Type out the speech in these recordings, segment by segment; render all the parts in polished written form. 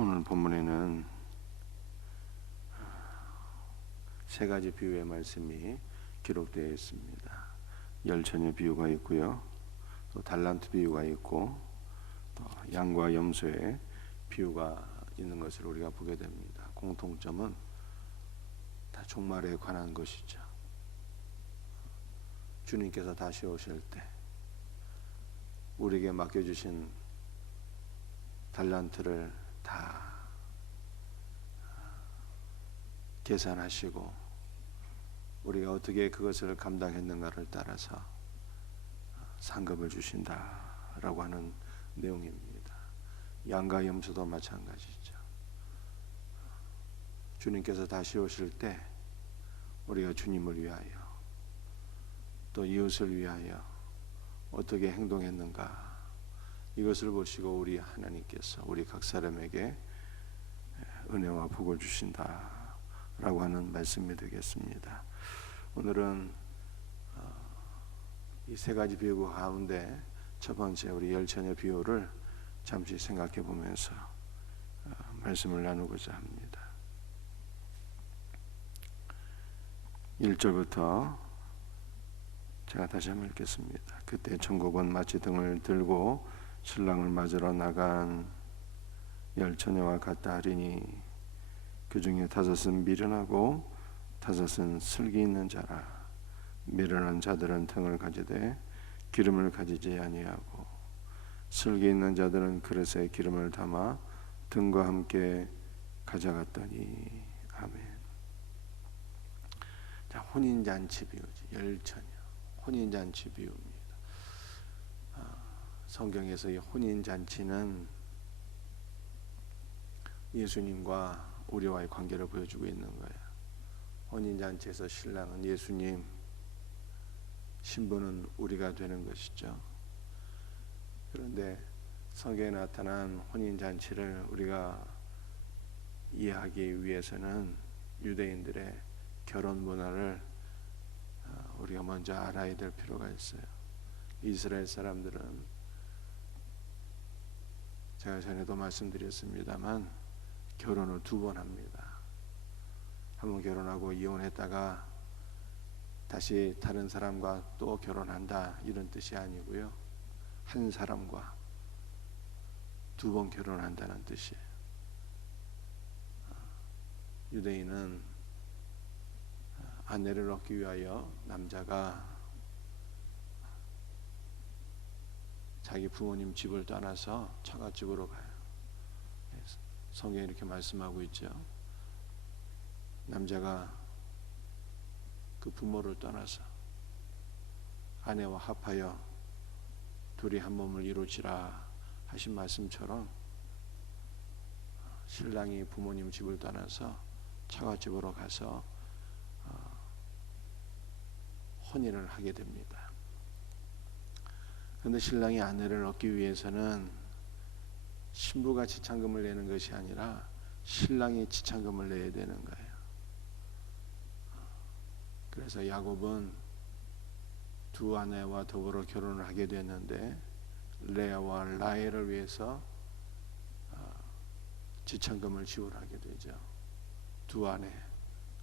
오늘 본문에는 세 가지 비유의 말씀이 기록되어 있습니다. 열처녀 비유가 있고요, 또 달란트 비유가 있고, 또 양과 염소의 비유가 있는 것을 우리가 보게 됩니다. 공통점은 다 종말에 관한 것이죠. 주님께서 다시 오실 때 우리에게 맡겨주신 달란트를 다 계산하시고 우리가 어떻게 그것을 감당했는가를 따라서 상급을 주신다라고 하는 내용입니다. 양과 염소도 마찬가지죠. 주님께서 다시 오실 때 우리가 주님을 위하여 또 이웃을 위하여 어떻게 행동했는가, 이것을 보시고 우리 하나님께서 우리 각 사람에게 은혜와 복을 주신다라고 하는 말씀이 되겠습니다. 오늘은 이 세 가지 비유 가운데 첫 번째 우리 열처녀 비유를 잠시 생각해 보면서 말씀을 나누고자 합니다. 1절부터 제가 다시 한번 읽겠습니다. 그때 천국은 마치 등을 들고 신랑을 맞으러 나간 열처녀와 같다 하리니 그 중에 5은 미련하고 5은 슬기 있는 자라. 미련한 자들은 등을 가지되 기름을 가지지 아니하고 슬기 있는 자들은 그릇에 기름을 담아 등과 함께 가져갔더니. 아멘. 자, 혼인잔치 비유지. 열처녀 혼인잔치 비유입니다. 성경에서 이 혼인잔치는 예수님과 우리와의 관계를 보여주고 있는 거예요. 혼인잔치에서 신랑은 예수님, 신부는 우리가 되는 것이죠. 그런데 성경에 나타난 혼인잔치를 우리가 이해하기 위해서는 유대인들의 결혼 문화를 우리가 먼저 알아야 될 필요가 있어요. 이스라엘 사람들은 제가 전에도 말씀드렸습니다만 결혼을 2번 합니다. 한 번 결혼하고 이혼했다가 다시 다른 사람과 또 결혼한다, 이런 뜻이 아니고요, 한 사람과 2번 결혼한다는 뜻이에요. 유대인은 아내를 얻기 위하여 남자가 자기 부모님 집을 떠나서 처갓집으로 가요. 성경에 이렇게 말씀하고 있죠. 남자가 그 부모를 떠나서 아내와 합하여 둘이 한 몸을 이루지라 하신 말씀처럼 신랑이 부모님 집을 떠나서 처갓집으로 가서 혼인을 하게 됩니다. 그런데 신랑이 아내를 얻기 위해서는 신부가 지참금을 내는 것이 아니라 신랑이 지참금을 내야 되는 거예요. 그래서 야곱은 2 아내와 더불어 결혼을 하게 됐는데 레아와 라헬을 위해서 지참금을 지불하게 되죠. 2 아내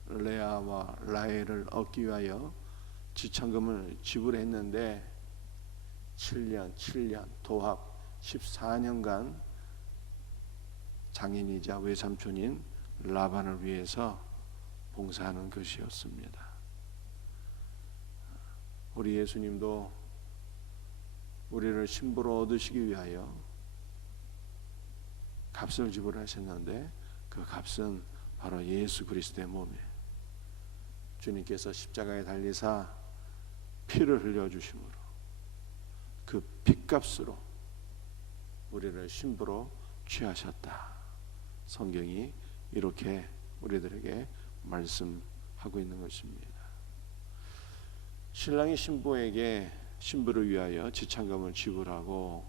레아와 라헬을 얻기 위하여 지참금을 지불했는데 7년 도합 14년간 장인이자 외삼촌인 라반을 위해서 봉사하는 것이었습니다. 우리 예수님도 우리를 신부로 얻으시기 위하여 값을 지불하셨는데 그 값은 바로 예수 그리스도의 몸이에요. 주님께서 십자가에 달리사 피를 흘려주심으로 그 핏값으로 우리를 신부로 취하셨다. 성경이 이렇게 우리들에게 말씀하고 있는 것입니다. 신랑이 신부를 위하여 지참금을 지불하고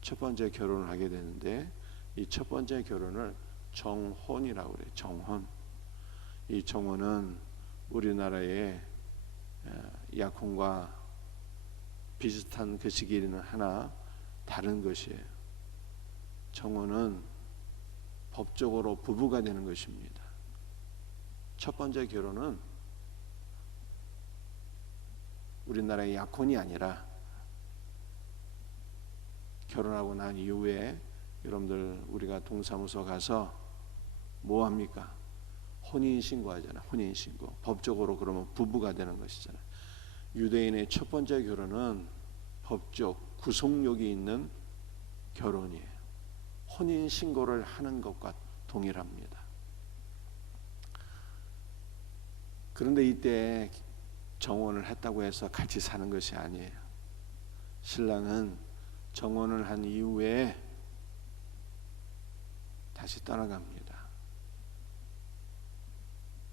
첫 번째 결혼을 하게 되는데, 이 첫 번째 결혼을 정혼이라고 그래요. 정혼. 이 정혼은 우리나라의 약혼과 비슷한 것이기는 하나 다른 것이에요. 정혼은 법적으로 부부가 되는 것입니다. 첫 번째 결혼은 우리나라의 약혼이 아니라 결혼하고 난 이후에 여러분들 우리가 동사무소 가서 뭐 합니까? 혼인신고 하잖아요. 혼인신고. 법적으로 그러면 부부가 되는 것이잖아요. 유대인의 첫 번째 결혼은 법적 구속력이 있는 결혼이에요. 혼인신고를 하는 것과 동일합니다. 그런데 이때 정혼을 했다고 해서 같이 사는 것이 아니에요. 신랑은 정혼을 한 이후에 다시 떠나갑니다.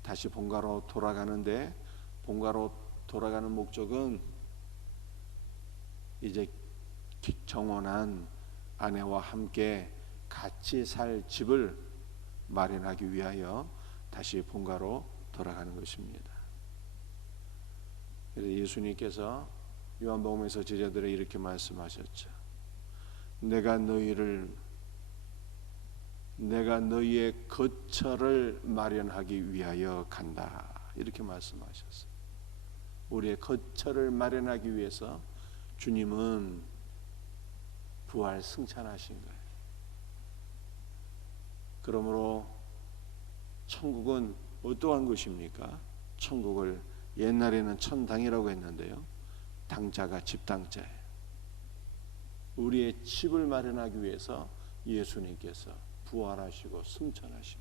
다시 본가로 돌아가는데, 본가로 돌아가는 목적은 이제 정혼한 아내와 함께 같이 살 집을 마련하기 위하여 다시 본가로 돌아가는 것입니다. 그래서 예수님께서 요한복음에서 제자들에게 이렇게 말씀하셨죠. 내가 너희의 거처를 마련하기 위하여 간다. 이렇게 말씀하셨어요. 우리의 거처를 마련하기 위해서 주님은 부활 승천하신 거예요. 그러므로 천국은 어떠한 것입니까? 천국을 옛날에는 천당이라고 했는데요, 당자가 집당자예요. 우리의 집을 마련하기 위해서 예수님께서 부활하시고 승천하신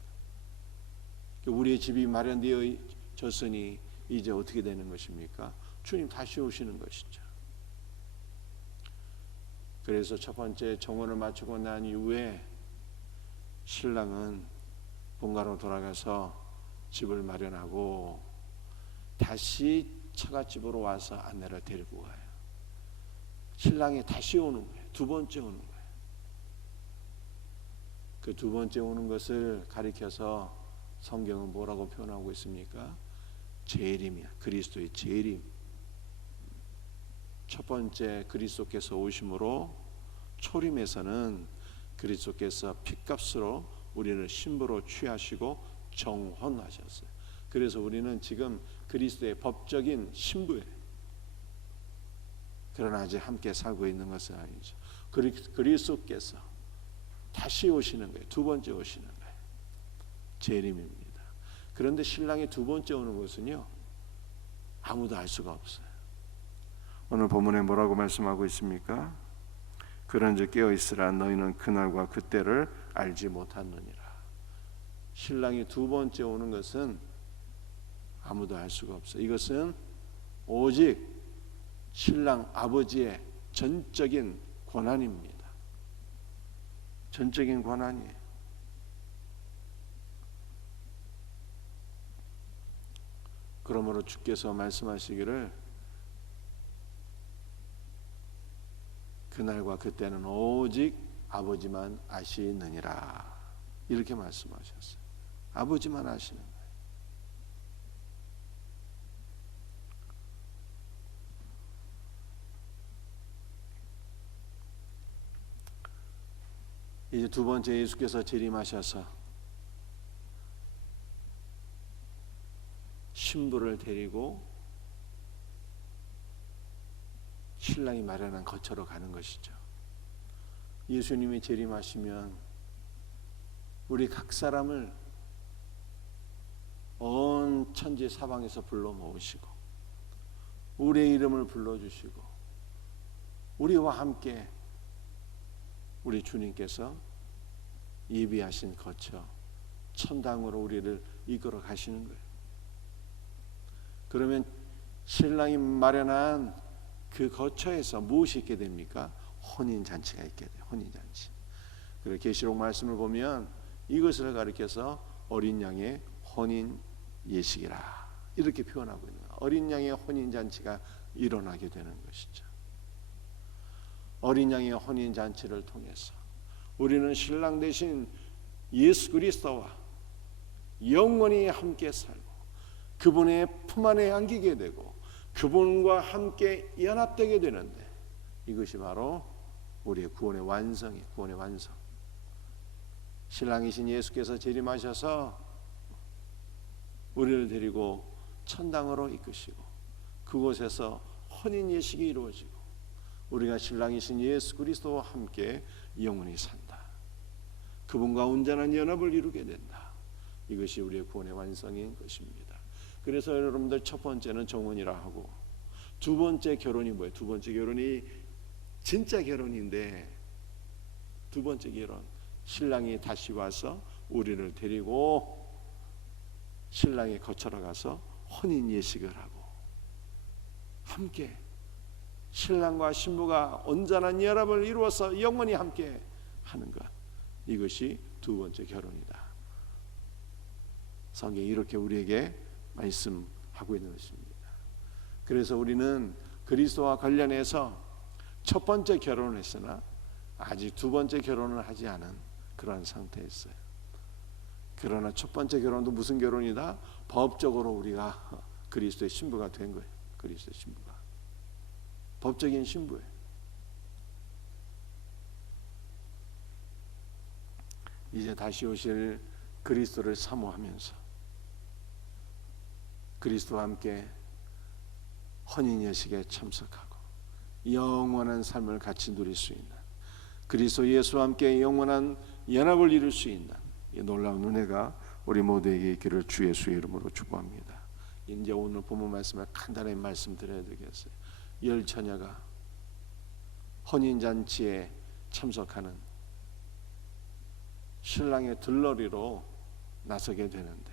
거예요. 우리의 집이 마련되어졌으니 이제 어떻게 되는 것입니까? 주님 다시 오시는 것이죠. 그래서 첫 번째 정혼을 마치고 난 이후에 신랑은 본가로 돌아가서 집을 마련하고 다시 처갓집으로 와서 아내를 데리고 가요. 신랑이 다시 오는 거예요. 두 번째 오는 거예요. 그 두 번째 오는 것을 가리켜서 성경은 뭐라고 표현하고 있습니까? 재림이야. 그리스도의 재림. 첫 번째 그리스도께서 오심으로 초림에서는 그리스도께서 핏값으로 우리를 신부로 취하시고 정혼하셨어요. 그래서 우리는 지금 그리스도의 법적인 신부예요. 그러나 아직 함께 살고 있는 것은 아니죠. 그리스도께서 다시 오시는 거예요. 두 번째 오시는 거예요. 재림입니다. 그런데 신랑이 두 번째 오는 것은요, 아무도 알 수가 없어요. 오늘 본문에 뭐라고 말씀하고 있습니까? 그런즉 깨어 있으라. 너희는 그날과 그때를 알지 못하느니라. 신랑이 두 번째 오는 것은 아무도 알 수가 없어요. 이것은 오직 신랑 아버지의 전적인 권한입니다. 전적인 권한이에요. 그러므로 주께서 말씀하시기를 그날과 그때는 오직 아버지만 아시느니라. 이렇게 말씀하셨어요. 아버지만 아시는 거예요. 이제 두 번째 예수께서 재림하셔서 신부를 데리고 신랑이 마련한 거처로 가는 것이죠. 예수님이 재림하시면 우리 각 사람을 온 천지 사방에서 불러 모으시고 우리의 이름을 불러주시고 우리와 함께 우리 주님께서 예비하신 거처 천당으로 우리를 이끌어 가시는 거예요. 그러면 신랑이 마련한 그 거처에서 무엇이 있게 됩니까? 혼인잔치가 있게 돼요. 혼인잔치. 그리고 계시록 말씀을 보면 이것을 가리켜서 어린 양의 혼인 예식이라 이렇게 표현하고 있는 거예요. 어린 양의 혼인잔치가 일어나게 되는 것이죠. 어린 양의 혼인잔치를 통해서 우리는 신랑 대신 예수 그리스도와 영원히 함께 살고 그분의 품 안에 안기게 되고 그분과 함께 연합되게 되는데 이것이 바로 우리의 구원의 완성이에요. 구원의 완성. 신랑이신 예수께서 재림하셔서 우리를 데리고 천당으로 이끄시고 그곳에서 혼인 예식이 이루어지고 우리가 신랑이신 예수 그리스도와 함께 영원히 산다. 그분과 온전한 연합을 이루게 된다. 이것이 우리의 구원의 완성인 것입니다. 그래서 여러분들 첫 번째는 정혼이라 하고 두 번째 결혼이 뭐예요? 두 번째 결혼이 진짜 결혼인데 두 번째 결혼 신랑이 다시 와서 우리를 데리고 신랑이 거처로 가서 혼인 예식을 하고 함께 신랑과 신부가 온전한 연합을 이루어서 영원히 함께 하는 것, 이것이 두 번째 결혼이다. 성경이 이렇게 우리에게 말씀하고 있는 것입니다. 그래서 우리는 그리스도와 관련해서 첫 번째 결혼을 했으나 아직 두 번째 결혼을 하지 않은 그러한 상태였어요. 그러나 첫 번째 결혼도 무슨 결혼이다? 법적으로 우리가 그리스도의 신부가 된 거예요. 그리스도의 신부가 법적인 신부예요. 이제 다시 오실 그리스도를 사모하면서 그리스도와 함께 혼인 예식에 참석하고 영원한 삶을 같이 누릴 수 있는, 그리스도 예수와 함께 영원한 연합을 이룰 수 있는 이 놀라운 은혜가 우리 모두에게 있기를 주 예수의 이름으로 축복합니다. 이제 오늘 본문 말씀을 간단히 말씀드려야 되겠어요. 열 처녀가 혼인 잔치에 참석하는 신랑의 들러리로 나서게 되는데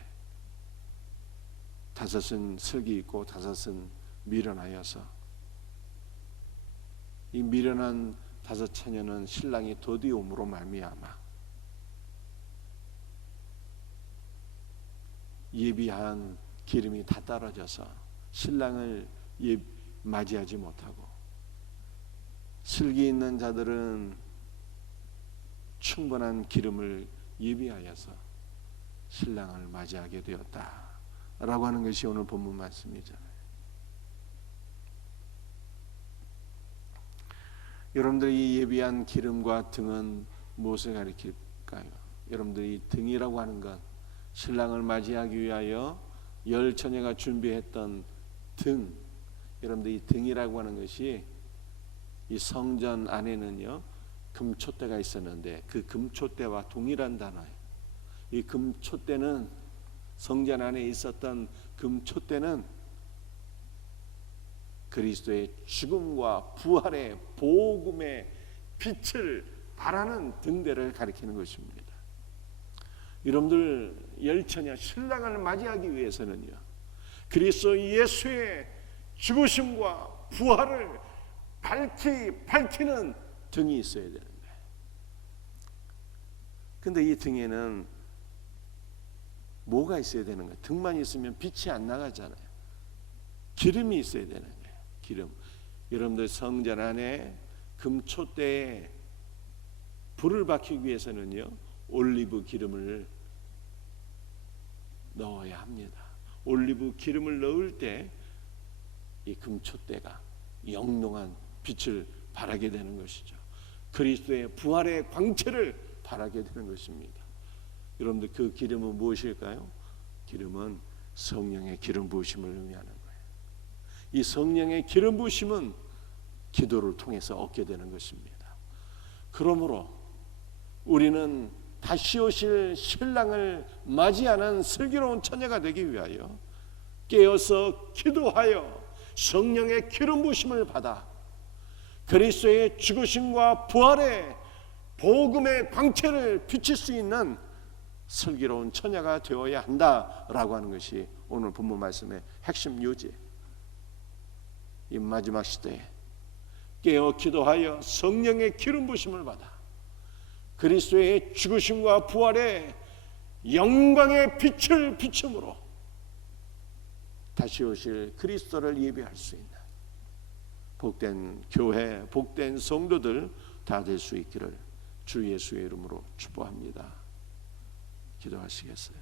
다섯은 슬기 있고 다섯은 미련하여서 이 미련한 다섯 처녀는 신랑이 더디움으로 말미암아 예비한 기름이 다 떨어져서 신랑을 맞이하지 못하고 슬기 있는 자들은 충분한 기름을 예비하여서 신랑을 맞이하게 되었다라고 하는 것이 오늘 본문 말씀이잖아요. 여러분들이 예비한 기름과 등은 무엇을 가리킬까요? 여러분들이 등이라고 하는 건 신랑을 맞이하기 위하여 열 처녀가 준비했던 등, 여러분들 이 등이라고 하는 것이 이 성전 안에는요 금촛대가 있었는데 그 금촛대와 동일한 단어예요. 이 금촛대는 성전 안에 있었던 금촛대는 그리스도의 죽음과 부활의 복음의 빛을 발하는 등대를 가리키는 것입니다. 여러분들 열처녀 신랑을 맞이하기 위해서는요 그리스도 예수의 죽으심과 부활을 밝히는 등이 있어야 되는 거예요. 근데 이 등에는 뭐가 있어야 되는 거예요? 등만 있으면 빛이 안 나가잖아요. 기름이 있어야 되는 거예요. 기름. 여러분들 성전 안에 금촛대에 불을 밝히기 위해서는요 올리브 기름을 넣어야 합니다. 올리브 기름을 넣을 때 이 금촛대가 영롱한 빛을 발하게 되는 것이죠. 그리스도의 부활의 광채를 발하게 되는 것입니다. 여러분들 그 기름은 무엇일까요? 기름은 성령의 기름 부으심을 의미하는 거예요. 이 성령의 기름 부으심은 기도를 통해서 얻게 되는 것입니다. 그러므로 우리는 다시 오실 신랑을 맞이하는 슬기로운 처녀가 되기 위하여 깨어서 기도하여 성령의 기름 부으심을 받아 그리스도의 죽으심과 부활의 복음의 광채를 비칠 수 있는 슬기로운 처녀가 되어야 한다라고 하는 것이 오늘 본문 말씀의 핵심 요지. 이 마지막 시대에 깨어 기도하여 성령의 기름 부으심을 받아 그리스도의 죽으심과 부활의 영광의 빛을 비춤으로 다시 오실 그리스도를 예비할 수 있는 복된 교회, 복된 성도들 다 될 수 있기를 주 예수의 이름으로 축복합니다. 기도하시겠어요?